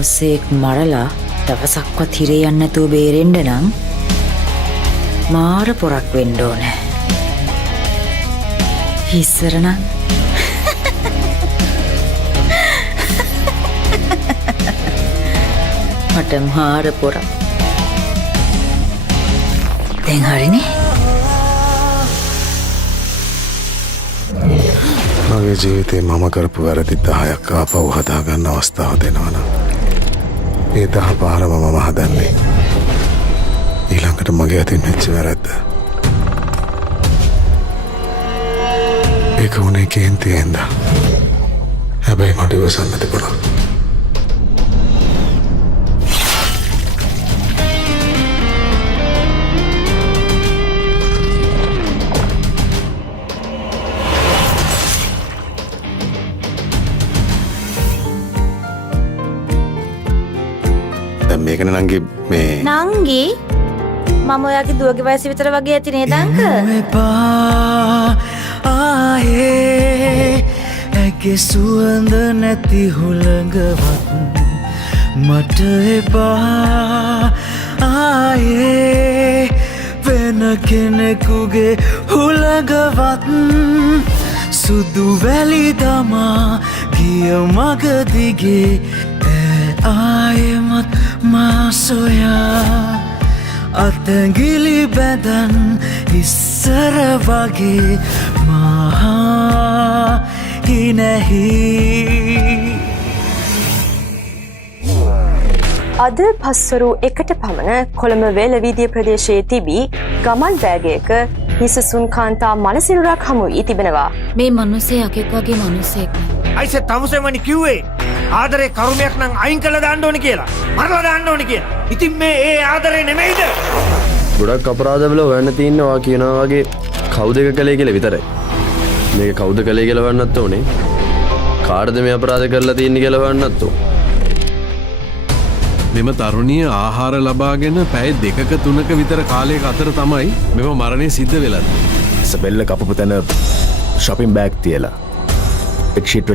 මිනිස්සෙක් මරලා දවසක්වත් හිරේ යන්න නැතුව බේරෙන්න නම් මාර පොරක් වෙන්න ඕනේ. ඉස්සර නම් මට මාර පොරක්. දැන් හරිනේ. මගේ ජීවිතේ මම කරපු වැරදි 10ක් ආපහු හදාගන්න අවස්ථාව දෙනවා නම් ඒ 10 පාරම මම හදන්නේ ඊළඟට මගේ අතින් වෙච්ච වැරද්ද. ඒක උනේ කේන්තියෙන්ද. හැබැයි මට ඉවසන්න තිබුණා. මේකන නංගි මේ නංගි මම ඔයාගේ දුවගේ වයස විතර වගේ ඇති නේද අංක? ආයේ ඇගේ සුවඳ නැති හුළඟවත් මට එපා. ආයේ වෙන කෙනෙකුගේ හුළඟවත් සුදු වැලි දමා ගිය මග දිගේ ආයෙමත් මා සොයා අතැඟිලි බැදන් ඉස්සර වගේ මහා හිනැහි. අද පස්වරු 1ට පමණ කොළඹ වේලවීදිය ප්‍රදේශයේ තිබී ගමන් බෑගයක හිසසුන් කාන්තා මනසිරුරක් හමු වී තිබෙනවා. මේ මිනිස්සේ යකෙක් වගේ මිනිස්සෙක්. අයිසේ තමුසෙමනි කිව්වේ ආදරේ කරුමයක් නම් අයින් කළා දාන්න ඕනේ කියලා. මරලා දාන්න ඕනේ කියලා. ඉතින් මේ ඒ ආදරේ නෙමෙයිද? ගොඩක් අපරාධවල හොයන්න තියෙනවා කියනවා වගේ කවුද එක කළේ කියලා විතරයි. මේක කවුද කළේ කියලා හොයන්නත් ඕනේ. කාටද මේ අපරාධ කරලා තියෙන්නේ කියලා හොයන්නත් ඕනේ. මෙම තරුණිය ආහාර ලබාගෙන පැය 2ක 3ක විතර කාලයක අතර තමයි මෙම මරණය සිද්ධ වෙලා. සබෙල්ල කපපු තැන shopping bag තියලා එක්ෂීට්